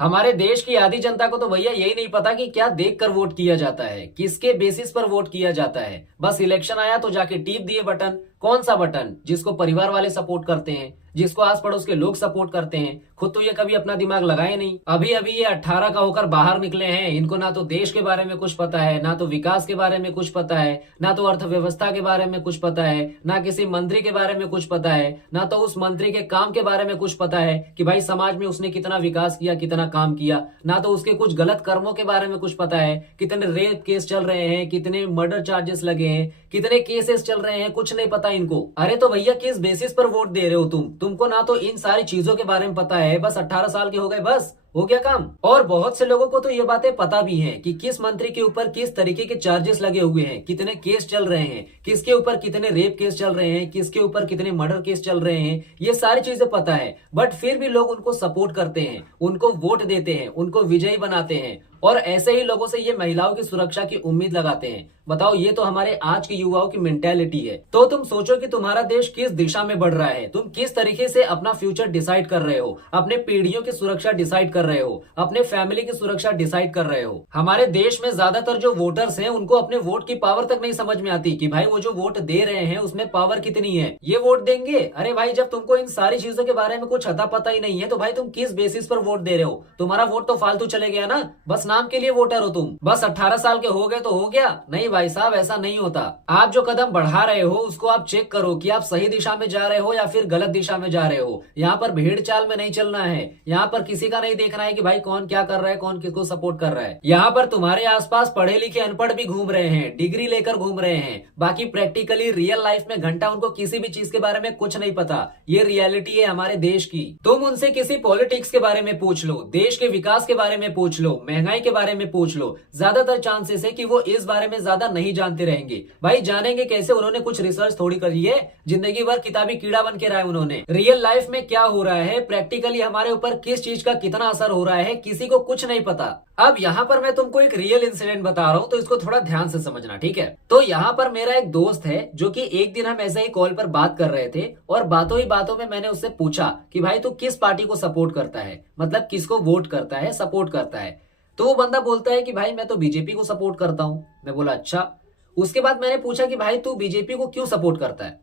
हमारे देश की आधी जनता को तो भैया यही नहीं पता कि क्या देखकर वोट किया जाता है, किसके बेसिस पर वोट किया जाता है। बस इलेक्शन आया तो जाके टीप दिए बटन। कौन सा बटन? जिसको परिवार वाले सपोर्ट करते हैं, जिसको आस पड़ोस के लोग सपोर्ट करते हैं। खुद तो ये कभी अपना दिमाग लगाए नहीं। अभी अभी ये 18 का होकर बाहर निकले हैं। इनको ना तो देश के बारे में कुछ पता है, ना तो विकास के बारे में कुछ पता है, ना तो अर्थव्यवस्था के बारे में कुछ पता है, ना किसी मंत्री के बारे में कुछ पता है, ना तो उस मंत्री के काम के बारे में कुछ पता है कि भाई समाज में उसने कितना विकास किया, कितना काम किया। ना तो उसके कुछ गलत कर्मों के बारे में कुछ पता है, कितने रेप केस चल रहे हैं, कितने मर्डर चार्जेस लगे हैं, कितने केसेस चल रहे हैं, कुछ नहीं पता इनको। अरे तो भैया किस बेसिस पर वोट दे रहे हो तुमको ना तो इन सारी चीजों के बारे में पता है। बस 18 साल के हो गए, बस हो गया काम। और बहुत से लोगों को तो ये बातें पता भी हैं कि किस मंत्री के ऊपर किस तरीके के चार्जेस लगे हुए हैं, कितने केस चल रहे हैं, किसके ऊपर कितने रेप केस चल रहे हैं, किसके ऊपर कितने मर्डर केस चल रहे हैं। ये सारी चीजें पता है, बट फिर भी लोग उनको सपोर्ट करते हैं, उनको वोट देते हैं, उनको विजयी बनाते हैं। और ऐसे ही लोगों से ये महिलाओं की सुरक्षा की उम्मीद लगाते हैं। बताओ, ये तो हमारे आज के युवाओं की मेंटेलिटी है। तो तुम सोचो कि तुम्हारा देश किस दिशा में बढ़ रहा है, तुम किस तरीके से अपना फ्यूचर डिसाइड कर रहे हो, अपने पीढ़ियों की सुरक्षा डिसाइड कर रहे हो, अपने फैमिली की सुरक्षा डिसाइड कर रहे हो। हमारे देश में ज्यादातर जो वोटर्स हैं उनको अपने वोट की पावर तक नहीं समझ में आती कि भाई वो जो वोट दे रहे हैं उसमें पावर कितनी है। ये वोट देंगे, अरे भाई जब तुमको इन सारी चीजों के बारे में कुछ अता पता ही नहीं है तो भाई तुम किस बेसिस पर वोट दे रहे हो? तुम्हारा वोट तो फालतू चले गया ना, बस नाम के लिए वोटर हो तुम। बस 18 साल के हो गए तो हो गया? नहीं भाई साहब, ऐसा नहीं होता। आप जो कदम बढ़ा रहे हो उसको आप चेक करो कि आप सही दिशा में जा रहे हो या फिर गलत दिशा में जा रहे हो। यहाँ पर भीड़ चाल में नहीं चलना है, यहाँ पर किसी का नहीं देखना है कि भाई कौन क्या कर रहा है, कौन किसको सपोर्ट कर रहा है। यहाँ पर तुम्हारे आसपास पढ़े लिखे अनपढ़ भी घूम रहे हैं, डिग्री लेकर घूम रहे हैं, बाकी प्रैक्टिकली रियल लाइफ में घंटा उनको किसी भी चीज के बारे में कुछ नहीं पता। ये रियलिटी है हमारे देश की। तुम उनसे किसी पॉलिटिक्स के बारे में पूछ लो, देश के विकास के बारे में पूछ लो, महंगाई के बारे में पूछ लो, ज्यादातर चांसेस है कि वो इस बारे में ज्यादा नहीं जानते रहेंगे। भाई जानेंगे कैसे? उन्होंने कुछ रिसर्च थोड़ी करी है, जिंदगी भर किताबी कीड़ा बन के रहा है उन्होंने। रियल लाइफ में क्या हो रहा है, प्रैक्टिकली हमारे ऊपर किस चीज का कितना असर हो रहा है, किसी को कुछ नहीं पता। अब यहाँ पर मैं तुमको एक रियल इंसिडेंट बता रहा हूँ, तो इसको थोड़ा ध्यान से समझना, ठीक है? तो यहाँ पर मेरा एक दोस्त है जो कि एक दिन हम ऐसे ही कॉल पर बात कर रहे थे और बातों ही बातों में मैंने उससे पूछा कि भाई तू किस पार्टी को सपोर्ट करता है, मतलब किसको वोट करता है, सपोर्ट करता है। तो वो बंदा बोलता है कि भाई मैं तो बीजेपी को सपोर्ट करता हूँ। मैं बोला अच्छा। उसके बाद मैंने पूछा कि भाई तू बीजेपी को क्यों सपोर्ट करता है?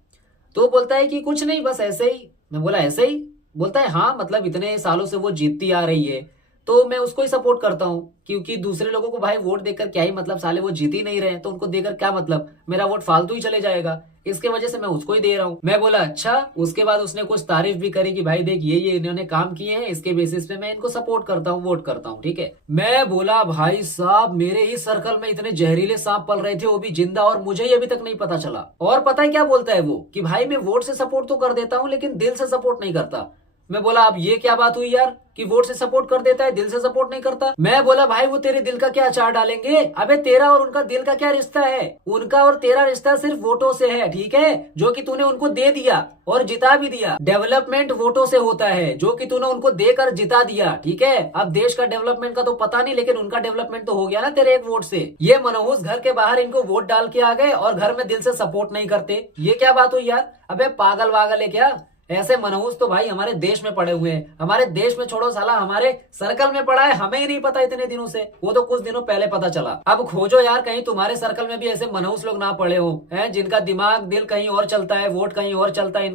तो वो बोलता है कि कुछ नहीं, बस ऐसे ही। मैं बोला ऐसे ही? बोलता है हाँ, मतलब इतने सालों से वो जीतती आ रही है तो मैं उसको ही सपोर्ट करता हूँ, क्योंकि दूसरे लोगों को भाई वोट देकर क्या ही मतलब, साले वो जीत ही नहीं रहे तो उनको देकर क्या मतलब, मेरा वोट फालतू ही चले जाएगा, इसके वजह से मैं उसको ही दे रहा हूँ। मैं बोला अच्छा। उसके बाद उसने कुछ तारीफ भी करी कि भाई देख ये इन्होंने काम किए हैं, इसके बेसिस पे मैं इनको सपोर्ट करता हूँ, वोट करता हूँ, ठीक है? मैं बोला भाई साहब, मेरे ही सर्कल में इतने जहरीले सांप पल रहे थे, वो भी जिंदा, और मुझे ही अभी तक नहीं पता चला। और पता है क्या बोलता है वो? कि भाई मैं वोट से सपोर्ट तो कर देता हूँ लेकिन दिल से सपोर्ट नहीं करता। मैं बोला अब ये क्या बात हुई यार कि वोट से सपोर्ट कर देता है, दिल से सपोर्ट नहीं करता? मैं बोला भाई वो तेरे दिल का क्या अचार डालेंगे? अबे तेरा और उनका दिल का क्या रिश्ता है? उनका और तेरा रिश्ता सिर्फ वोटों से है, ठीक है? जो कि तूने उनको दे दिया और जिता भी दिया। डेवलपमेंट वोटों से होता है, जो कि तूने उनको देकर जिता दिया, ठीक है? अब देश का डेवलपमेंट का तो पता नहीं, लेकिन उनका डेवलपमेंट तो हो गया ना तेरे एक वोट से। ये मनहूस घर के बाहर इनको वोट डाल के आ गए और घर में दिल से सपोर्ट नहीं करते। ये क्या बात हुई यार? अबे पागल वागल है क्या? ऐसे मनहूस तो भाई हमारे देश में पड़े हुए हैं। हमारे देश में छोड़ो, साला हमारे सर्कल में पड़ा है, हमें ही नहीं पता इतने दिनों से, वो तो कुछ दिनों पहले पता चला। अब खोजो यार कहीं तुम्हारे सर्कल में भी ऐसे मनहूस लोग ना पड़े हो, हैं जिनका दिमाग दिल कहीं और चलता है, वोट कहीं और चलता है,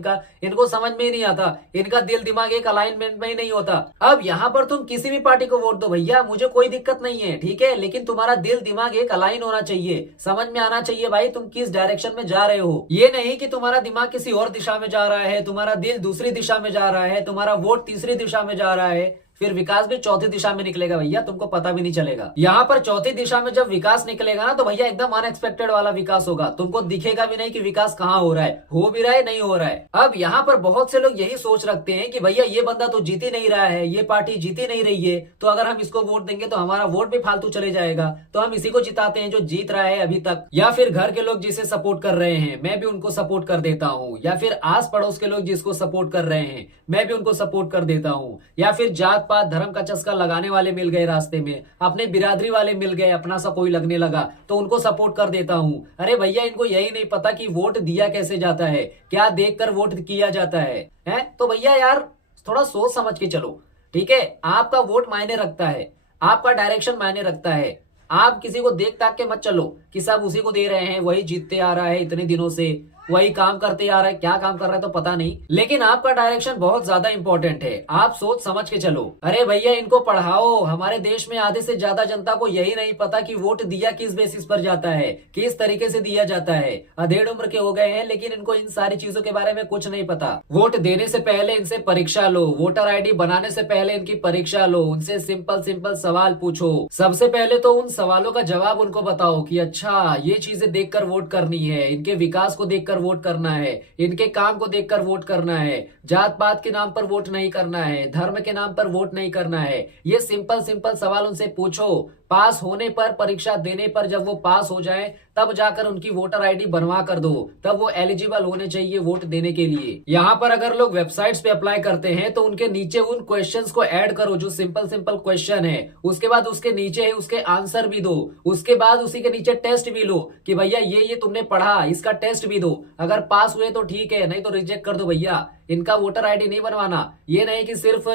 इनको समझ में ही नहीं आता, इनका दिल दिमाग एक अलाइनमेंट में ही नहीं होता। अब यहाँ पर तुम किसी भी पार्टी को वोट दो भैया, मुझे कोई दिक्कत नहीं है, ठीक है? लेकिन तुम्हारा दिल दिमाग एक अलाइन होना चाहिए, समझ में आना चाहिए भाई तुम किस डायरेक्शन में जा रहे हो। ये नहीं कि तुम्हारा दिमाग किसी और दिशा में जा रहा है, तुम्हारा दिल दूसरी दिशा में जा रहा है, तुम्हारा वोट तीसरी दिशा में जा रहा है, फिर विकास भी चौथी दिशा में निकलेगा भैया, तुमको पता भी नहीं चलेगा। यहाँ पर चौथी दिशा में जब विकास निकलेगा ना तो भैया एकदम अनएक्सपेक्टेड वाला विकास होगा, तुमको दिखेगा भी नहीं कि विकास कहाँ हो रहा है, हो भी रहा है, नहीं हो रहा है। अब यहाँ पर बहुत से लोग यही सोच रखते हैं कि भैया ये बंदा तो जीत ही नहीं रहा है, ये पार्टी जीत ही नहीं रही है, तो अगर हम इसको वोट देंगे तो हमारा वोट भी फालतू चले जाएगा, तो हम इसी को जिताते हैं जो जीत रहा है अभी तक। या फिर घर के लोग जिसे सपोर्ट कर रहे हैं मैं भी उनको सपोर्ट कर देता हूँ, या फिर आस पड़ोस के लोग जिसको सपोर्ट कर रहे हैं मैं भी उनको सपोर्ट कर देता हूँ, या फिर जात पात धर्म का चस्का लगाने वाले मिल गए रास्ते में, अपने बिरादरी वाले मिल गए, अपना सा कोई लगने लगा तो उनको सपोर्ट कर देता हूँ। अरे भैया इनको यही नहीं पता कि वोट दिया कैसे जाता है, क्या देखकर वोट किया जाता है? तो भैया यार थोड़ा सोच समझ के चलो। ठीक है, आपका वोट मायने रखता है, आपका डायरेक्शन मायने रखता है। आप किसी को देख ताक के मत चलो कि सब उसी को दे रहे हैं, वही जीतते आ रहा है इतने दिनों से, वही काम करते आ रहा है, क्या काम कर रहा है तो पता नहीं, लेकिन आपका डायरेक्शन बहुत ज्यादा इंपॉर्टेंट है। आप सोच समझ के चलो। अरे भैया इनको पढ़ाओ। हमारे देश में आधे से ज्यादा जनता को यही नहीं पता कि वोट दिया किस बेसिस पर जाता है, किस तरीके से दिया जाता है। अधेड़ उम्र के हो गए हैं लेकिन इनको इन सारी चीजों के बारे में कुछ नहीं पता। वोट देने से पहले इनसे परीक्षा लो, वोटर आईडी बनाने से पहले इनकी परीक्षा लो, उनसे सिंपल सिंपल सवाल पूछो। सबसे पहले तो उन सवालों का जवाब उनको बताओ कि अच्छा ये चीजें देखकर वोट करनी है, इनके विकास को देखकर वोट करना है, इनके काम को देखकर वोट करना है, जात पात के नाम पर वोट नहीं करना है, धर्म के नाम पर वोट नहीं करना है। ये सिंपल सिंपल सवाल उनसे पूछो। पास होने पर, परीक्षा देने पर जब वो पास हो जाए तब जाकर उनकी वोटर आईडी बनवा कर दो, तब वो एलिजिबल होने चाहिए वोट देने के लिए। यहाँ पर अगर लोग वेबसाइट्स पे अप्लाई करते हैं तो उनके नीचे उन क्वेश्चंस को ऐड करो जो सिंपल सिंपल क्वेश्चन है, उसके बाद उसके नीचे है उसके आंसर भी दो, उसके बाद उसी के नीचे टेस्ट भी लो कि भैया ये तुमने पढ़ा, इसका टेस्ट भी दो। अगर पास हुए तो ठीक है, नहीं तो रिजेक्ट कर दो भैया। इनका वोटर आईडी नहीं बनवाना। ये नहीं कि सिर्फ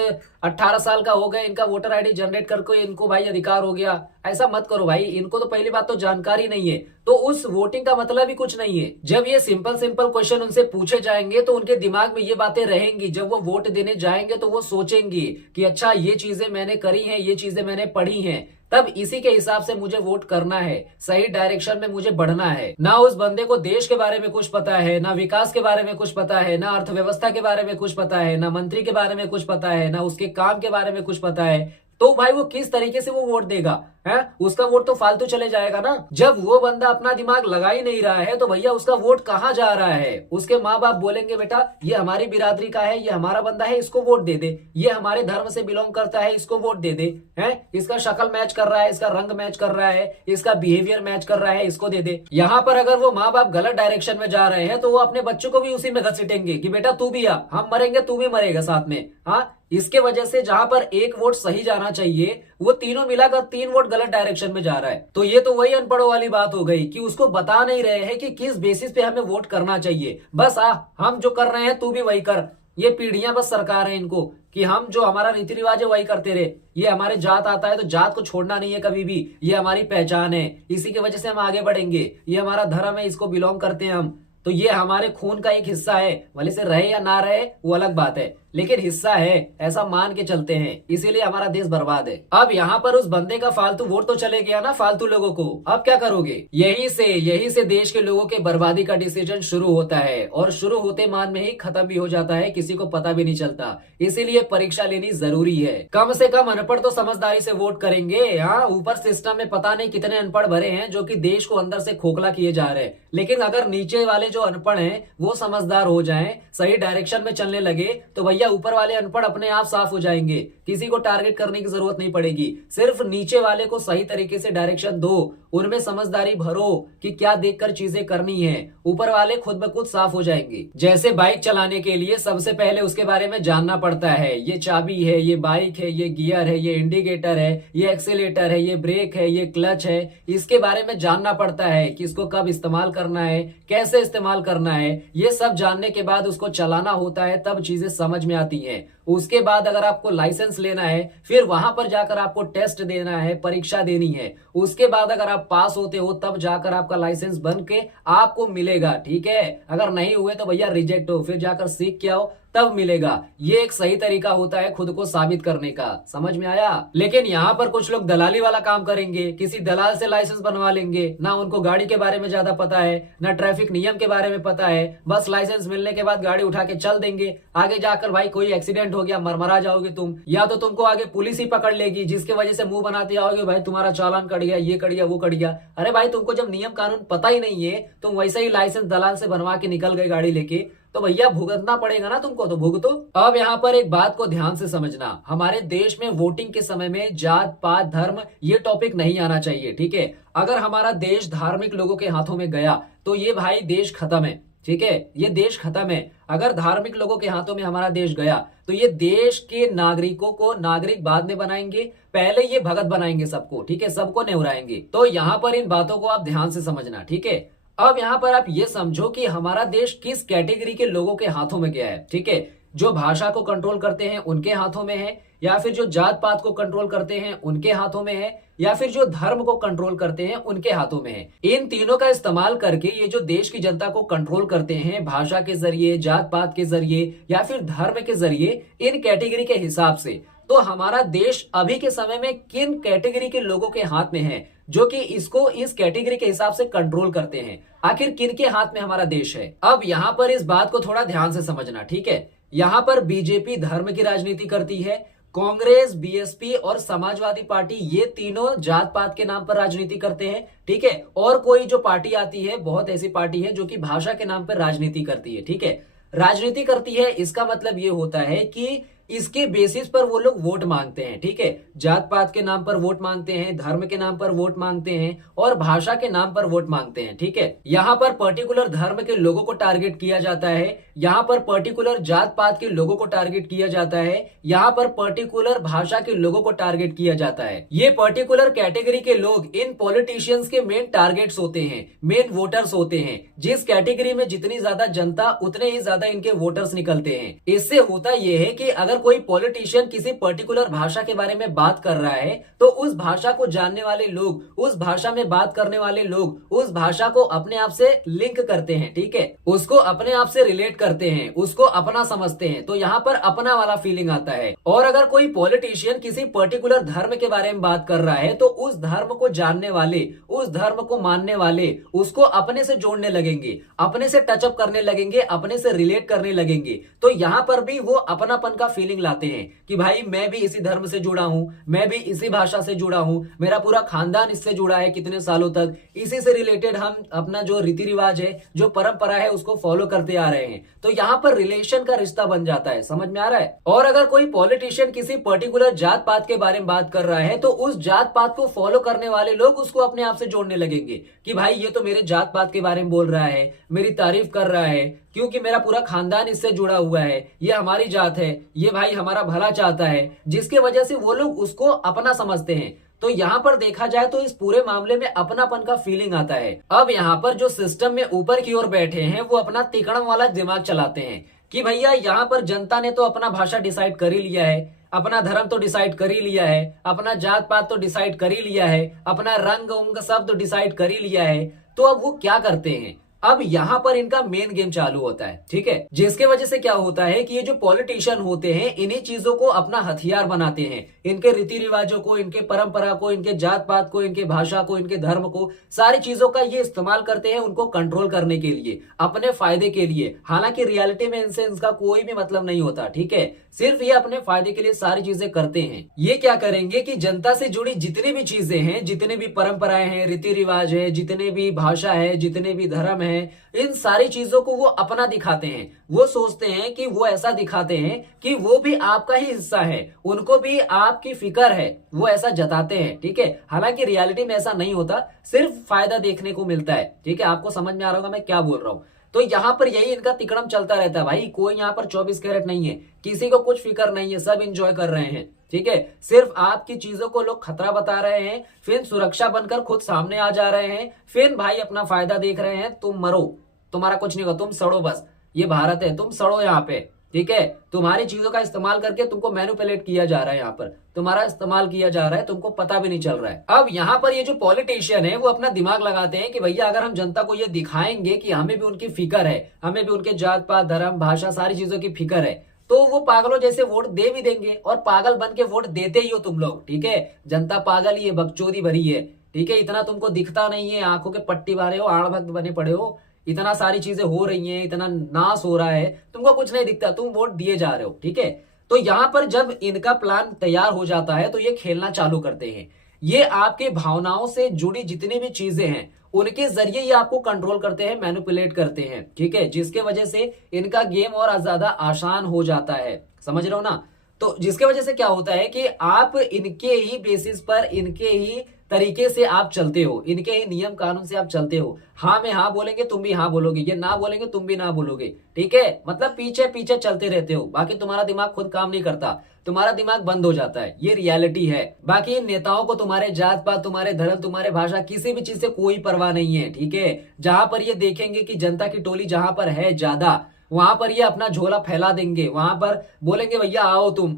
18 साल का हो गए इनका वोटर आईडी जनरेट करके इनको भाई अधिकार हो गया, ऐसा मत करो भाई। इनको तो पहली बात तो जानकारी नहीं है, तो उस वोटिंग का मतलब ही कुछ नहीं है। जब ये सिंपल सिंपल क्वेश्चन उनसे पूछे जाएंगे तो उनके दिमाग में ये बातें रहेंगी। जब वो वोट देने जाएंगे तो वो सोचेंगे कि अच्छा ये चीजें मैंने करी हैं, ये चीजें मैंने पढ़ी हैं, तब इसी के हिसाब से मुझे वोट करना है, सही डायरेक्शन में मुझे बढ़ना है। ना उस बंदे को देश के बारे में कुछ पता है, ना विकास के बारे में कुछ पता है, ना अर्थव्यवस्था के बारे में कुछ पता है, ना मंत्री के बारे में कुछ पता है, ना उसके काम के बारे में कुछ पता है, तो भाई वो किस तरीके से वो वोट देगा है? उसका वोट तो फालतू चले जाएगा ना। जब वो बंदा अपना दिमाग लगा ही नहीं रहा है तो भैया उसका वोट कहाँ जा रहा है? उसके माँ बाप बोलेंगे बेटा ये हमारी बिरादरी का है, ये हमारा बंदा है, इसको वोट दे दे, ये हमारे धर्म से बिलोंग करता है, इसको वोट दे दे, है इसका शक्ल मैच कर रहा है, इसका रंग मैच कर रहा है, इसका बिहेवियर मैच कर रहा है, इसको दे दे। यहाँ पर अगर वो माँ बाप गलत डायरेक्शन में जा रहे हैं तो वो अपने बच्चों को भी उसी में घसीटेंगे कि बेटा तू भी आ, हम मरेंगे तू भी मरेगा साथ में। हाँ, इसके वजह से जहां पर एक वोट सही जाना चाहिए वो तीनों मिलाकर 3 वोट गलत डायरेक्शन में जा रहा है। तो ये तो वही अनपढ़ों वाली बात हो गई कि उसको बता नहीं रहे हैं कि किस बेसिस पे हमें वोट करना चाहिए। बस हम जो कर रहे हैं तू भी वही कर। ये पीढ़ियां बस सरकार है इनको कि हम जो हमारा रीति रिवाज है वही करते रहे। ये हमारे जात आता है तो जात को छोड़ना नहीं है कभी भी, ये हमारी पहचान है, इसी की वजह से हम आगे बढ़ेंगे, ये हमारा धर्म है, इसको बिलोंग करते हैं हम, तो ये हमारे खून का एक हिस्सा है। भले से रहे या ना रहे वो अलग बात है, लेकिन हिस्सा है ऐसा मान के चलते हैं, इसीलिए हमारा देश बर्बाद है। अब यहाँ पर उस बंदे का फालतू वोट तो चले गया ना फालतू लोगों को, अब क्या करोगे? यही से देश के लोगों के बर्बादी का डिसीजन शुरू होता है और शुरू होते मान में ही खत्म भी हो जाता है, किसी को पता भी नहीं चलता। इसीलिए परीक्षा लेनी जरूरी है। कम से कम अनपढ़ तो समझदारी से वोट करेंगे। हाँ, ऊपर सिस्टम में पता नहीं कितने अनपढ़ भरे हैं जो कि देश को अंदर से खोखला किए जा रहे हैं, लेकिन अगर नीचे वाले जो अनपढ़ हैं वो समझदार हो जाएं, सही डायरेक्शन में चलने लगे तो भैया ऊपर वाले अनपढ़ अपने आप साफ हो जाएंगे। किसी को टारगेट करने की जरूरत नहीं पड़ेगी, सिर्फ नीचे वाले को सही तरीके से डायरेक्शन दो, उनमें समझदारी भरो कि क्या देखकर चीजें करनी है, ऊपर वाले खुद ब खुद साफ हो जाएंगे। जैसे बाइक चलाने के लिए सबसे पहले उसके बारे में जानना पड़ता है, ये चाबी है, ये बाइक है, ये गियर है, ये इंडिकेटर है, ये एक्सीलेटर है, ये ब्रेक है, ये क्लच है, इसके बारे में जानना पड़ता है कि इसको कब इस्तेमाल करना है, कैसे इस्तेमाल करना है। ये सब जानने के बाद उसको चलाना होता है, तब चीजें समझ में आती हैं। उसके बाद अगर आपको लाइसेंस लेना है फिर वहां पर जाकर आपको टेस्ट देना है, परीक्षा देनी है। उसके बाद अगर आप पास होते हो तब जाकर आपका लाइसेंस बन के आपको मिलेगा, ठीक है। अगर नहीं हुए तो भैया रिजेक्ट हो, फिर जाकर सीख के आओ तब मिलेगा। ये एक सही तरीका होता है खुद को साबित करने का, समझ में आया। लेकिन यहाँ पर कुछ लोग दलाली वाला काम करेंगे, किसी दलाल से लाइसेंस बनवा लेंगे, ना उनको गाड़ी के बारे में ज्यादा पता है, ना ट्रैफिक नियम के बारे में पता है, बस लाइसेंस मिलने के बाद गाड़ी उठा के चल देंगे। आगे जाकर भाई कोई एक्सीडेंट हो गया, मरमरा जाओगे तुम, या तो तुमको आगे पुलिस ही पकड़ लेगी, जिसकी वजह से मुंह बनाते आओगे भाई तुम्हारा चालान कट गया, ये कट गया, वो कट गया। अरे भाई तुमको जब नियम कानून पता ही नहीं है, तुम वैसे ही लाइसेंस दलाल से बनवा के निकल गए गाड़ी लेके, तो भैया भुगतना पड़ेगा ना तुमको, तो भुगतो। अब यहाँ पर एक बात को ध्यान से समझना, हमारे देश में वोटिंग के समय में जात पात धर्म ये टॉपिक नहीं आना चाहिए, ठीक है। अगर हमारा देश धार्मिक लोगों के हाथों में गया तो ये भाई देश खत्म है, ठीक है, ये देश खत्म है। अगर धार्मिक लोगों के हाथों में हमारा देश गया तो ये देश के नागरिकों को नागरिक बाद में बनाएंगे, पहले ये भगत बनाएंगे सबको, ठीक है, सबको नेवराएंगे। तो यहाँ पर इन बातों को आप ध्यान से समझना, ठीक है। अब यहाँ पर आप ये समझो कि हमारा देश किस कैटेगरी के लोगों के हाथों में गया है, ठीक है। जो भाषा को कंट्रोल करते हैं उनके हाथों में है, या फिर जो जात पात को कंट्रोल करते हैं उनके हाथों में है, या फिर जो धर्म को कंट्रोल करते हैं उनके हाथों में है। इन तीनों का इस्तेमाल करके ये जो देश की जनता को कंट्रोल करते हैं भाषा के जरिए, जात पात के जरिए या फिर धर्म के जरिए, इन कैटेगरी के हिसाब से, तो हमारा देश अभी के समय में किन कैटेगरी के लोगों के हाथ में है जो कि इसको इस कैटेगरी के हिसाब से कंट्रोल करते हैं? आखिर किन के हाथ में हमारा देश है? अब यहाँ पर इस बात को थोड़ा ध्यान से समझना, ठीक है। यहाँ पर बीजेपी धर्म की राजनीति करती है, कांग्रेस, बीएसपी और समाजवादी पार्टी ये तीनों जात पात के नाम पर राजनीति करते हैं, ठीक है। और कोई जो पार्टी आती है, बहुत ऐसी पार्टी है जो कि भाषा के नाम पर राजनीति करती है, ठीक है। राजनीति करती है इसका मतलब ये होता है कि इसके बेसिस पर वो लोग वोट मांगते हैं, ठीक है। जात पात के नाम पर वोट मांगते हैं, धर्म के नाम पर वोट मांगते हैं और भाषा के नाम पर वोट मांगते हैं, ठीक है। यहाँ पर पर्टिकुलर धर्म के लोगों को टारगेट किया जाता है, यहाँ पर पर्टिकुलर जात पात के लोगों को टारगेट किया जाता है, यहाँ पर पर्टिकुलर भाषा के लोगों को टारगेट किया जाता है। ये पर्टिकुलर कैटेगरी के लोग इन पॉलिटिशियंस के मेन टारगेट्स होते हैं, मेन वोटर्स होते हैं। जिस कैटेगरी में जितनी ज्यादा जनता उतने ही ज्यादा इनके वोटर्स निकलते हैं। इससे होता यह है कि अगर कोई पॉलिटिशियन किसी पर्टिकुलर भाषा के बारे में बात कर रहा है तो उस भाषा को जानने वाले लोग, उस भाषा में बात करने वाले लोग उस भाषा को अपने आप से लिंक करते हैं, ठीक है। उसको अपने आप से रिलेट करते हैं, उसको अपना समझते हैं, तो यहाँ पर अपना वाला फीलिंग आता है। और अगर कोई पॉलिटिशियन किसी पर्टिकुलर धर्म के बारे में बात कर रहा है तो उस धर्म को जानने वाले, उस धर्म को मानने वाले उसको अपने से जोड़ने लगेंगे, अपने से टचअप करने लगेंगे, अपने से रिलेट करने लगेंगे। तो यहाँ पर भी वो अपनापन का फीलिंग लाते हैं कि भाई मैं भी इसी धर्म से जुड़ा हूं, मैं भी इसी भाषा से जुड़ा हूं, मेरा पूरा खानदान इससे जुड़ा है कितने सालों तक, इसी से रिलेटेड हम अपना जो रीति रिवाज है, जो परंपरा है उसको फॉलो करते आ रहे हैं। तो यहाँ पर रिलेशन का रिश्ता बन जाता है, समझ में आ रहा है। और अगर कोई पॉलिटिशियन किसी पर्टिकुलर जात पात के बारे में बात कर रहा है तो उस जात पात को फॉलो करने वाले लोग उसको अपने आप से जोड़ने लगेंगे कि भाई ये तो मेरे जात पात के बारे में बोल रहा है, मेरी तारीफ कर रहा है, क्योंकि मेरा पूरा खानदान इससे जुड़ा हुआ है, ये हमारी जात है, ये भाई हमारा भला चाहता है, जिसके वजह से वो लोग उसको अपना समझते हैं। तो यहाँ पर देखा जाए तो इस पूरे मामले में अपनापन का फीलिंग आता है। अब यहाँ पर जो सिस्टम में ऊपर की ओर बैठे हैं वो अपना तिकड़म वाला दिमाग चलाते हैं कि भैया यहाँ पर जनता ने तो अपना भाषा डिसाइड कर ही लिया है, अपना धर्म तो डिसाइड कर ही लिया है, अपना जात पात तो डिसाइड कर ही लिया है, अपना रंग उंग सब तो डिसाइड कर ही लिया है। तो अब वो क्या करते हैं, अब यहाँ पर इनका मेन गेम चालू होता है, ठीक है। जिसके वजह से क्या होता है कि ये जो पॉलिटिशियन होते हैं इन्हीं चीजों को अपना हथियार बनाते हैं, इनके रीति रिवाजों को, इनके परंपरा को, इनके जात पात को, इनके भाषा को, इनके धर्म को, सारी चीजों का ये इस्तेमाल करते हैं उनको कंट्रोल करने के लिए, अपने फायदे के लिए। हालांकि रियलिटी में इनसे इनका कोई भी मतलब नहीं होता, ठीक है। सिर्फ ये अपने फायदे के लिए सारी चीजें करते हैं। ये क्या करेंगे कि जनता से जुड़ी जितनी भी चीजें हैं, जितने भी परंपराएं हैं, रीति रिवाज है, जितने भी भाषा है, जितने भी धर्म है, इन सारी चीजों को वो अपना दिखाते हैं। वो सोचते हैं कि वो ऐसा दिखाते हैं कि वो भी आपका ही हिस्सा है, उनको भी आपकी फिक्र है, वो ऐसा जताते हैं, ठीक है। हालांकि रियलिटी में ऐसा नहीं होता, सिर्फ फायदा देखने को मिलता है, ठीक है। आपको समझ में आ रहा होगा मैं क्या बोल रहा हूँ। तो यहाँ पर यही इनका तिकड़म चलता रहता है भाई। कोई यहाँ पर 24 कैरेट नहीं है, किसी को कुछ फिक्र नहीं है, सब इंजॉय कर रहे हैं, ठीक है। सिर्फ आपकी चीजों को लोग खतरा बता रहे हैं, फिर सुरक्षा बनकर खुद सामने आ जा रहे हैं, फिर भाई अपना फायदा देख रहे हैं। तुम मरो, तुम्हारा कुछ नहीं होगा, तुम सड़ो, बस ये भारत है, तुम सड़ो यहाँ पे, ठीक है। तुम्हारी चीजों का इस्तेमाल करके तुमको मैनिपुलेट किया जा रहा है, यहाँ पर तुम्हारा इस्तेमाल किया जा रहा है, तुमको पता भी नहीं चल रहा है। अब यहाँ पर ये जो पॉलिटिशियन है वो अपना दिमाग लगाते हैं कि भैया अगर हम जनता को ये दिखाएंगे कि हमें भी उनकी फिक्र है, हमें भी उनके जात पात, धर्म, भाषा, सारी चीजों की फिक्र है, तो वो पागलों जैसे वोट दे भी देंगे। और पागल बन के वोट देते ही हो तुम लोग, ठीक है। जनता पागल ही है, बकचोदी भरी है, ठीक है। इतना तुमको दिखता नहीं है, आंखों के पट्टी मारे हो, आड़ भक्त बने पड़े हो, इतना सारी चीजें हो रही हैं, इतना नाश हो रहा है, तुमको कुछ नहीं दिखता, तुम वोट दिए जा रहे हो, ठीक है। तो यहाँ पर जब इनका प्लान तैयार हो जाता है तो ये खेलना चालू करते हैं। ये आपके भावनाओं से जुड़ी जितनी भी चीजें हैं उनके जरिए ये आपको कंट्रोल करते हैं, मैनिपुलेट करते हैं, ठीक है। जिसके वजह से इनका गेम और ज्यादा आसान हो जाता है, समझ रहे हो ना। तो जिसके वजह से क्या होता है कि आप इनके ही बेसिस पर, इनके ही तरीके से आप चलते हो, इनके ही नियम कानून से आप चलते हो। हाँ में हाँ बोलेंगे तुम भी हाँ बोलोगे, ये ना बोलेंगे तुम भी ना बोलोगे, ठीक है। मतलब पीछे पीछे चलते रहते हो, बाकी तुम्हारा दिमाग खुद काम नहीं करता, तुम्हारा दिमाग बंद हो जाता है, ये रियलिटी है। बाकी इन नेताओं को तुम्हारे जात पात, तुम्हारे धर्म, तुम्हारे भाषा, किसी भी चीज से कोई परवाह नहीं है, ठीक है। जहां पर ये देखेंगे कि जनता की टोली जहां पर है ज्यादा, वहां पर ये अपना झोला फैला देंगे, वहां पर बोलेंगे भैया आओ तुम,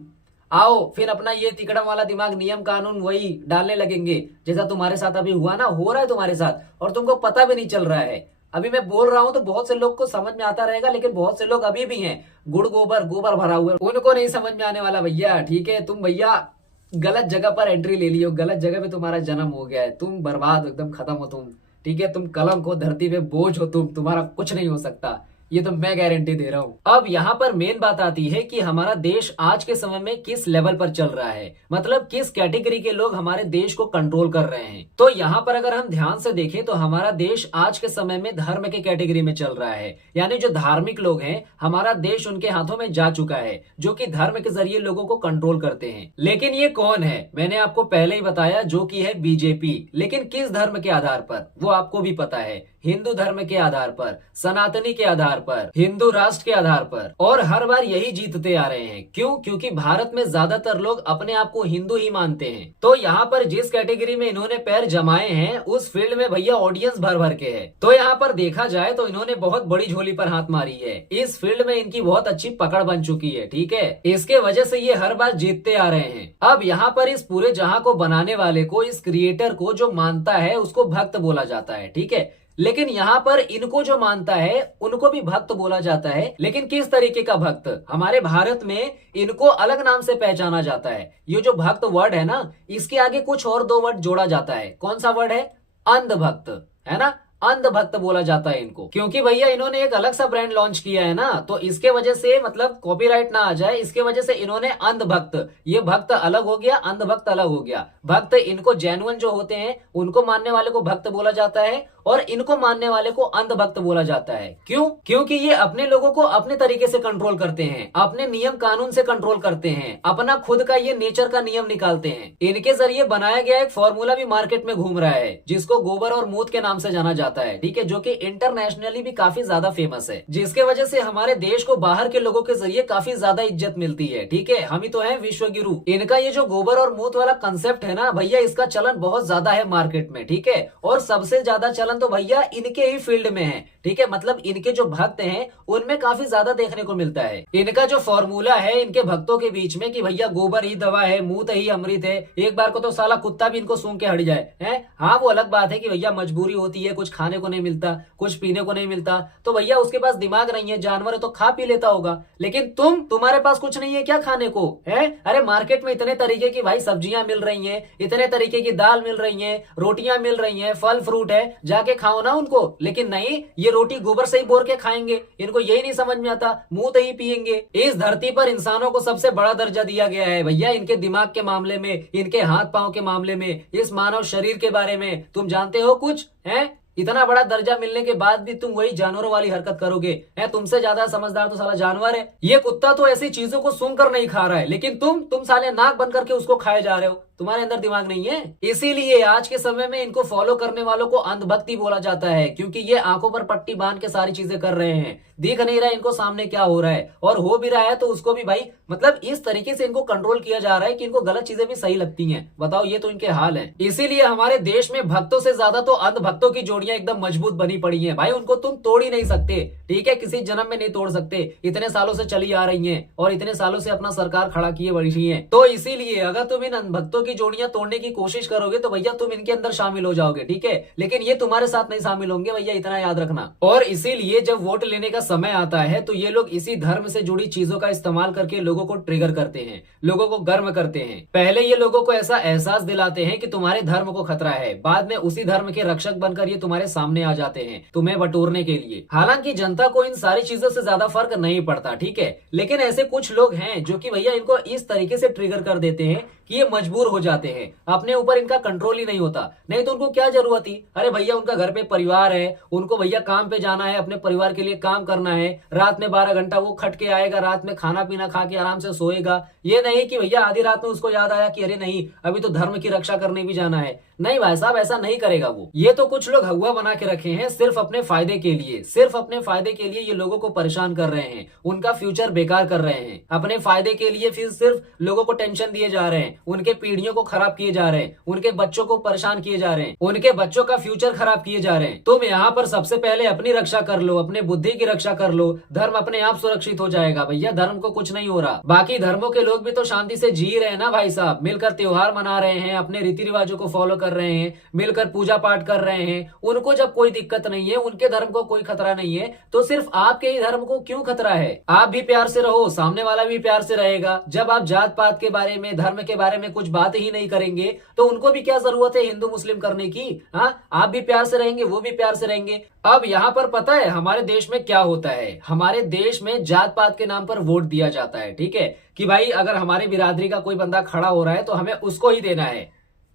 आओ फिर अपना ये तिकड़म वाला दिमाग, नियम कानून वही डालने लगेंगे जैसा तुम्हारे साथ अभी हुआ ना, हो रहा है तुम्हारे साथ और तुमको पता भी नहीं चल रहा है। अभी मैं बोल रहा हूं तो बहुत से लोग को समझ में आता रहेगा, लेकिन बहुत से लोग अभी भी हैं गुड़ गोबर गोबर भरा हुआ, उनको नहीं समझ में आने वाला भैया। ठीक है, तुम भैया गलत जगह पर एंट्री ले ली हो, गलत जगह पे तुम्हारा जन्म हो गया है, तुम बर्बाद हो, एकदम खत्म हो तुम। ठीक है, तुम कलंक हो, धरती पे बोझ हो तुम, तुम्हारा कुछ नहीं हो सकता, ये तो मैं गारंटी दे रहा हूं। अब यहाँ पर मेन बात आती है कि हमारा देश आज के समय में किस लेवल पर चल रहा है, मतलब किस कैटेगरी के लोग हमारे देश को कंट्रोल कर रहे हैं। तो यहाँ पर अगर हम ध्यान से देखें तो हमारा देश आज के समय में धर्म के कैटेगरी में चल रहा है, यानी जो धार्मिक लोग हैं हमारा देश उनके हाथों में जा चुका है, जो कि धर्म के जरिए लोगों को कंट्रोल करते हैं। लेकिन ये कौन है, मैंने आपको पहले ही बताया, जो कि है बीजेपी। लेकिन किस धर्म के आधार पर, वो आपको भी पता है, हिंदू धर्म के आधार पर, सनातनी के आधार पर, हिंदू राष्ट्र के आधार पर, और हर बार यही जीतते आ रहे हैं। क्यों? क्योंकि भारत में ज्यादातर लोग अपने आप को हिंदू ही मानते हैं। तो यहाँ पर जिस कैटेगरी में इन्होंने पैर जमाए हैं उस फील्ड में भैया ऑडियंस भर भर के है। तो यहाँ पर देखा जाए तो इन्होंने बहुत बड़ी झोली पर हाथ मारी है, इस फील्ड में इनकी बहुत अच्छी पकड़ बन चुकी है। ठीक है, इसके वजह से ये हर बार जीतते आ रहे हैं। अब यहाँ पर इस पूरे जहां को बनाने वाले को, इस क्रिएटर को जो मानता है उसको भक्त बोला जाता है। ठीक है, लेकिन यहाँ पर इनको जो मानता है उनको भी भक्त बोला जाता है। लेकिन किस तरीके का भक्त? हमारे भारत में इनको अलग नाम से पहचाना जाता है। ये जो भक्त वर्ड है ना, इसके आगे कुछ और दो वर्ड जोड़ा जाता है। कौन सा वर्ड है? अंधभक्त, है ना, अंधभक्त बोला जाता है इनको। क्योंकि भैया इन्होंने एक अलग सा ब्रांड लॉन्च किया है ना, तो इसके वजह से, मतलब कॉपीराइट ना आ जाए, इसके वजह से इन्होंने अंधभक्त, ये भक्त अलग हो गया, अंधभक्त अलग हो गया। भक्त इनको जेन्युइन जो होते हैं उनको मानने वाले को भक्त बोला जाता है, और इनको मानने वाले को अंधभक्त बोला जाता है। क्यों? क्योंकि ये अपने लोगों को अपने तरीके से कंट्रोल करते हैं, अपने नियम कानून से कंट्रोल करते हैं, अपना खुद का ये नेचर का नियम निकालते हैं। इनके जरिए बनाया गया एक फॉर्मूला भी मार्केट में घूम रहा है, जिसको गोबर और मूत के नाम से जाना जाता है। ठीक है, जो कि इंटरनेशनली भी काफी ज्यादा फेमस है, जिसके वजह से हमारे देश को बाहर के लोगों के जरिए काफी ज्यादा इज्जत मिलती है। ठीक है, हम ही तो है विश्व गुरु। इनका ये जो गोबर और मूत वाला कंसेप्ट है ना भैया, इसका चलन बहुत ज्यादा है मार्केट में। ठीक है, और सबसे ज्यादा चलन तो भैया इनके ही फील्ड में है। ठीक है, मतलब इनके जो भक्त हैं उनमें काफी ज्यादा देखने को मिलता है। इनका जो फॉर्मूला है इनके भक्तों के बीच में कि भैया गोबर ही दवा है, मूत ही अमृत है, एक बार को तो साला कुत्ता भी इनको सूंघ के हट जाए है। हाँ, वो अलग बात है कि भैया मजबूरी होती है, कुछ खाने को नहीं मिलता, कुछ पीने को नहीं मिलता, तो भैया उसके पास दिमाग नहीं है, जानवर है तो खा पी लेता होगा। लेकिन तुम्हारे पास कुछ नहीं है क्या खाने को है? अरे मार्केट में इतने तरीके की भाई सब्जियां मिल रही हैं, इतने तरीके की दाल मिल रही है, रोटियां मिल रही है, फल फ्रूट है, जाके खाओ ना उनको। लेकिन नहीं, ये रोटी गोबर से ही बोर के खाएंगे, इनको यही नहीं समझ में आता, मुंह तो ही पिएंगे। इस धरती पर इंसानों को सबसे बड़ा दर्जा दिया गया है भैया, इनके दिमाग के मामले में, इनके हाथ पांव के मामले में, इस मानव शरीर के बारे में तुम जानते हो कुछ है? इतना बड़ा दर्जा मिलने के बाद भी तुम वही जानवरों वाली हरकत करोगे? है, तुमसे ज्यादा समझदार तो साला जानवर है। ये कुत्ता तो ऐसी चीजों को सूंघकर नहीं खा रहा है, लेकिन तुम साले नाक बंद करके उसको खाए जा रहे हो, तुम्हारे अंदर दिमाग नहीं है। इसीलिए आज के समय में इनको फॉलो करने वालों को अंधभक्ति बोला जाता है, क्योंकि ये आंखों पर पट्टी बांध के सारी चीजें कर रहे हैं, दिख नहीं रहा इनको सामने क्या हो रहा है, और हो भी रहा है तो उसको भी भाई, मतलब इस तरीके से इनको कंट्रोल किया जा रहा है कि इनको गलत चीजें भी सही लगती हैं। बताओ, ये तो इनके हाल है। इसीलिए हमारे देश में भक्तों से ज्यादा तो अंधभक्तों की जोड़ियां एकदम मजबूत बनी पड़ी है भाई, उनको तुम तोड़ ही नहीं सकते। ठीक है, किसी जन्म में नहीं तोड़ सकते, इतने सालों से चली आ रही है और इतने सालों से अपना सरकार खड़ा किए बैठी है। तो इसीलिए अगर तुम इन अंधभक्तों की जोड़ियां तोड़ने की कोशिश करोगे तो भैया तुम इनके अंदर शामिल हो जाओगे। ठीक है, लेकिन ये तुम्हारे साथ नहीं शामिल होंगे भैया, इतना याद रखना। और इसीलिए जब वोट लेने का समय आता है तो ये लोग इसी धर्म से जुड़ी चीजों का इस्तेमाल करके लोगों को ट्रिगर करते हैं, लोगों को गर्म करते हैं। पहले ये लोगों को ऐसा एहसास दिलाते हैं कि तुम्हारे धर्म को खतरा है, बाद में उसी धर्म के रक्षक बनकर ये तुम्हारे सामने आ जाते हैं तुम्हें बटोरने के लिए। हालांकि जनता को इन सारी चीजों से ज्यादा फर्क नहीं पड़ता। ठीक है, लेकिन ऐसे कुछ लोग हैं जो कि भैया इनको इस तरीके से ट्रिगर कर देते हैं कि ये मजबूर हो जाते हैं, अपने ऊपर इनका कंट्रोल ही नहीं होता। नहीं तो उनको क्या जरूरत थी? अरे भैया उनका घर पे परिवार है, उनको भैया काम पे जाना है, अपने परिवार के लिए काम करना है, रात में 12 घंटा वो खट के आएगा, रात में खाना पीना खा के आराम से सोएगा। ये नहीं कि भैया आधी रात में उसको याद आया कि अरे नहीं अभी तो धर्म की रक्षा करने भी जाना है। नहीं भाई साहब, ऐसा नहीं करेगा वो। ये तो कुछ लोग हवा बना के रखे हैं सिर्फ अपने फायदे के लिए, सिर्फ अपने फायदे के लिए ये लोगों को परेशान कर रहे हैं, उनका फ्यूचर बेकार कर रहे हैं, अपने फायदे के लिए फिर सिर्फ लोगों को टेंशन दिए जा रहे हैं। उनके पीढ़ियों को खराब किए जा रहे हैं, उनके बच्चों को परेशान किए जा रहे हैं, उनके बच्चों का फ्यूचर खराब किए जा रहे हैं। तुम यहाँ पर सबसे पहले अपनी रक्षा कर लो, अपने बुद्धि की रक्षा कर लो, धर्म अपने आप सुरक्षित हो जाएगा। भैया धर्म को कुछ नहीं हो रहा, बाकी धर्मों के लोग भी तो शांति से जी रहे हैं ना भाई साहब, मिलकर त्योहार मना रहे हैं, अपने रीति रिवाजों को फॉलो कर रहे हैं, मिलकर पूजा पाठ कर रहे हैं। उनको जब कोई दिक्कत नहीं है, उनके धर्म को कोई खतरा नहीं है, तो सिर्फ आपके ही धर्म को क्यों खतरा है? आप भी प्यार से रहो, सामने वाला भी प्यार से रहेगा। जब आप जात पात के बारे में, धर्म के बारे में कुछ बात ही नहीं करेंगे तो उनको भी क्या जरूरत है हिंदू मुस्लिम करने की? हाँ, आप भी प्यार से रहेंगे, वो भी प्यार से रहेंगे। अब यहाँ पर पता है हमारे देश में क्या होता है? हमारे देश में जात पात के नाम पर वोट दिया जाता है, ठीक है, कि भाई अगर हमारे बिरादरी का कोई बंदा खड़ा हो रहा है तो हमें उसको ही देना है,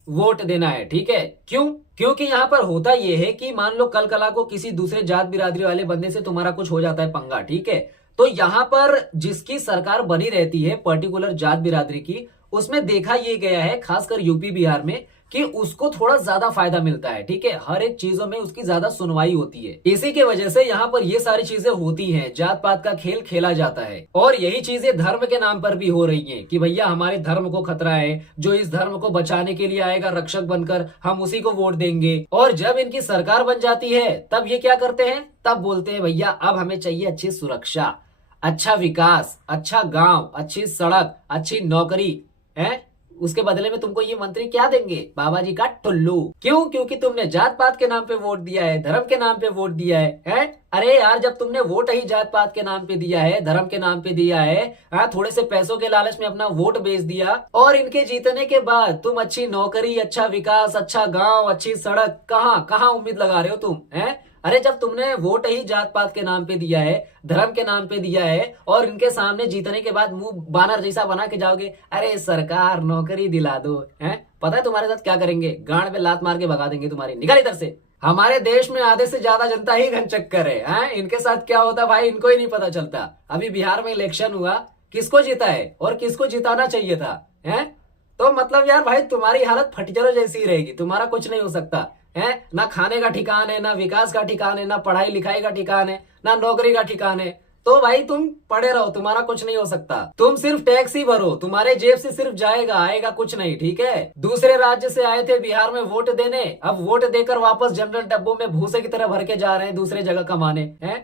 वोट देना है, ठीक है। क्यों? क्योंकि यहाँ पर होता यह है कि मान लो कल कला को किसी दूसरे जात बिरादरी वाले बंदे से तुम्हारा कुछ हो जाता है पंगा, ठीक है, तो यहाँ पर जिसकी सरकार बनी रहती है पर्टिकुलर जात बिरादरी की, उसमें देखा यह गया है खासकर यूपी बिहार में कि उसको थोड़ा ज्यादा फायदा मिलता है, ठीक है, हर एक चीजों में उसकी ज्यादा सुनवाई होती है। इसी के वजह से यहाँ पर ये सारी चीजें होती हैं, जात पात का खेल खेला जाता है। और यही चीजें धर्म के नाम पर भी हो रही हैं कि भैया हमारे धर्म को खतरा है, जो इस धर्म को बचाने के लिए आएगा रक्षक बनकर, हम उसी को वोट देंगे। और जब इनकी सरकार बन जाती है तब ये क्या करते हैं? तब बोलते हैं भैया अब हमें चाहिए अच्छी सुरक्षा, अच्छा विकास, अच्छा गांव, अच्छी सड़क, अच्छी नौकरी है। उसके बदले में तुमको ये मंत्री क्या देंगे? बाबा जी का टुल्लू। क्यों? क्योंकि तुमने जात पात के नाम पे वोट दिया है, धर्म के नाम पे वोट दिया है? अरे यार, जब तुमने वोट ही जात पात के नाम पे दिया है, धर्म के नाम पे दिया है, थोड़े से पैसों के लालच में अपना वोट बेच दिया, और इनके जीतने के बाद तुम अच्छी नौकरी, अच्छा विकास, अच्छा गांव, अच्छी सड़क, कहाँ कहाँ उम्मीद लगा रहे हो तुम? हैं? अरे जब तुमने वोट ही जात पात के नाम पे दिया है, धर्म के नाम पे दिया है, और इनके सामने जीतने के बाद मुंह बानर जैसा बना के जाओगे, अरे सरकार नौकरी दिला दो, हैं? पता है तुम्हारे साथ क्या करेंगे? गांड में लात मार के भगा देंगे तुम्हारी, निकल इधर से। हमारे देश में आधे से ज्यादा जनता ही घनचक्कर है, हैं? इनके साथ क्या होता भाई इनको ही नहीं पता चलता। अभी बिहार में इलेक्शन हुआ, किसको जीता है और किसको जिताना चाहिए था, हैं? तो मतलब यार भाई तुम्हारी हालत फटीचरों जैसी ही रहेगी, तुम्हारा कुछ नहीं हो सकता है। ना खाने का ठिकान है, ना विकास का ठिकान है, ना पढ़ाई लिखाई का ठिकान है, ना नौकरी का ठिकान है। तो भाई तुम पड़े रहो, तुम्हारा कुछ नहीं हो सकता। तुम सिर्फ टैक्स ही भरो, तुम्हारे जेब से सिर्फ जाएगा, आएगा कुछ नहीं, ठीक है। दूसरे राज्य से आए थे बिहार में वोट देने, अब वोट देकर वापस जनरल डब्बों में भूसे की तरह भर के जा रहे हैं दूसरे जगह कमाने, हैं?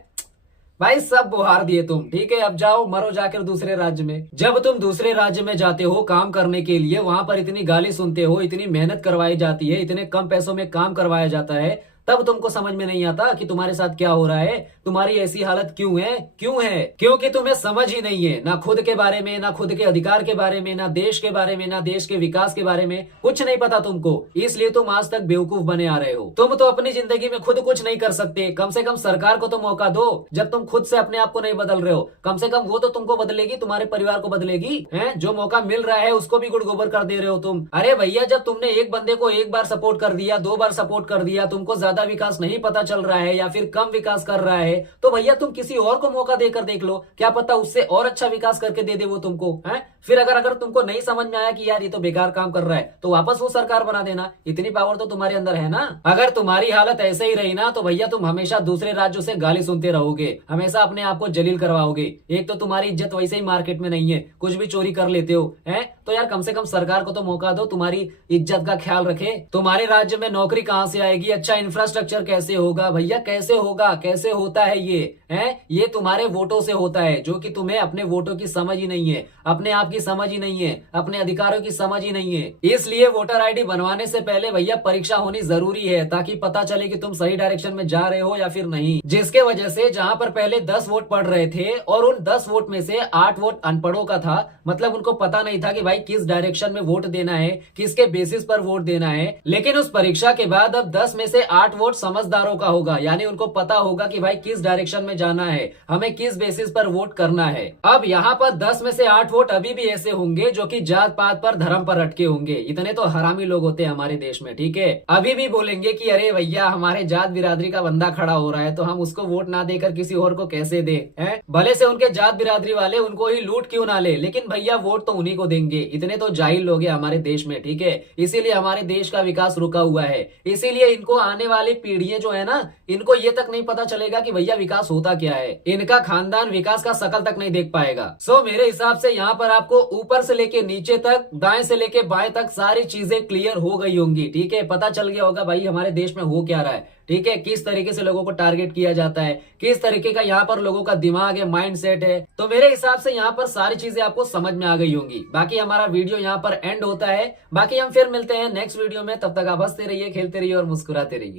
भाई सब बुहार दिए तुम, ठीक है, अब जाओ मरो जाकर दूसरे राज्य में। जब तुम दूसरे राज्य में जाते हो काम करने के लिए, वहां पर इतनी गाली सुनते हो, इतनी मेहनत करवाई जाती है, इतने कम पैसों में काम करवाया जाता है, तब तुमको समझ में नहीं आता कि तुम्हारे साथ क्या हो रहा है, तुम्हारी ऐसी हालत क्यों है? क्यों है? क्योंकि तुम्हें समझ ही नहीं है, ना खुद के बारे में, ना खुद के अधिकार के बारे में, ना देश के बारे में, ना देश के विकास के बारे में, कुछ नहीं पता तुमको। इसलिए तुम आज तक बेवकूफ बने आ रहे हो। तुम तो अपनी जिंदगी में खुद कुछ नहीं कर सकते, कम से कम सरकार को तो मौका दो। जब तुम खुद से अपने आप को नहीं बदल रहे हो, कम से कम वो तो तुमको बदलेगी, तुम्हारे परिवार को बदलेगी, है? जो मौका मिल रहा है उसको भी गुड़ गोबर कर दे रहे हो तुम। अरे भैया जब तुमने एक बंदे को एक बार सपोर्ट कर दिया, 2 बार सपोर्ट कर दिया, तुमको ज्यादा विकास नहीं पता चल रहा है या फिर कम विकास कर रहा है, तो भैया तुम किसी और को मौका देकर देख लो, क्या पता उससे और अच्छा विकास करके दे दे वो तुमको, हैं? फिर अगर तुमको नहीं समझ में आया कि यार ये तो बेकार काम कर रहा है, तो वापस वो सरकार बना देना। इतनी पावर तो तुम्हारे अंदर है ना। अगर तुम्हारी हालत ऐसे ही रही ना तो भैया तुम हमेशा दूसरे राज्यों से गाली सुनते रहोगे, हमेशा अपने आप को जलील करवाओगे। एक तो तुम्हारी इज्जत वैसे ही मार्केट में नहीं है, कुछ भी चोरी कर लेते हो, हैं? तो यार कम से कम सरकार को तो मौका दो, तुम्हारी इज्जत का ख्याल रखे। तुम्हारे राज्य में नौकरी कहां से आएगी? अच्छा इंफ्रास्ट्रक्चर कैसे होगा? भैया कैसे होगा? कैसे होता है ये, है? ये तुम्हारे वोटों से होता है, जो कि तुम्हें अपने वोटों की समझ ही नहीं है, अपने आप की समझ ही नहीं है, अपने अधिकारों की समझ ही नहीं है। इसलिए वोटर आईडी बनवाने से पहले भैया परीक्षा होनी जरूरी है, ताकि पता चले कि तुम सही डायरेक्शन में जा रहे हो या फिर नहीं। जिसके वजह से जहां पर पहले 10 वोट पड़ रहे थे और उन 10 वोट में से 8 वोट अनपढ़ों का था, मतलब उनको पता नहीं था कि भाई किस डायरेक्शन में वोट देना है, किसके बेसिस पर वोट देना है। लेकिन उस परीक्षा के बाद अब 10 में से 8 वोट समझदारों का होगा, यानी उनको पता होगा कि भाई किस डायरेक्शन में जाना है, हमें किस बेसिस पर वोट करना है। अब यहाँ पर 10 में से 8 वोट अभी भी ऐसे होंगे जो कि जात पात पर, धर्म पर अटके होंगे। इतने तो हरामी लोग होते हैं हमारे देश में, ठीक है। अभी भी बोलेंगे कि अरे भैया हमारे जात बिरादरी का बंदा खड़ा हो रहा है तो हम उसको वोट ना देकर किसी और को कैसे दे, हैं? भले से उनके जात बिरादरी वाले उनको ही लूट क्यों ना ले, लेकिन भैया वोट तो उन्हीं को देंगे। इतने तो जाहिल लोग हैं हमारे देश में, ठीक है। इसीलिए हमारे देश का विकास रुका हुआ है। इसीलिए इनको आने वाली पीढ़ियां जो है ना, इनको ये तक नहीं पता चलेगा कि भैया विकास होता होता क्या है, इनका खानदान विकास का शकल तक नहीं देख पाएगा। सो मेरे हिसाब से यहाँ पर आपको ऊपर से लेके नीचे तक, दाएं से लेके बाएं तक सारी चीजें क्लियर हो गई होंगी। ठीक है, पता चल गया होगा भाई हमारे देश में हो क्या रहा है। ठीक है, किस तरीके से लोगों को टारगेट किया जाता है, किस तरीके का यहाँ पर लोगों का दिमाग है, माइंड सेट है। तो मेरे हिसाब से यहाँ पर सारी चीजें आपको समझ में आ गई होंगी। बाकी हमारा वीडियो यहाँ पर एंड होता है। बाकी हम फिर मिलते हैं नेक्स्ट वीडियो में। तब तक आप हंसते रहिए, खेलते रहिए और मुस्कुराते रहिए।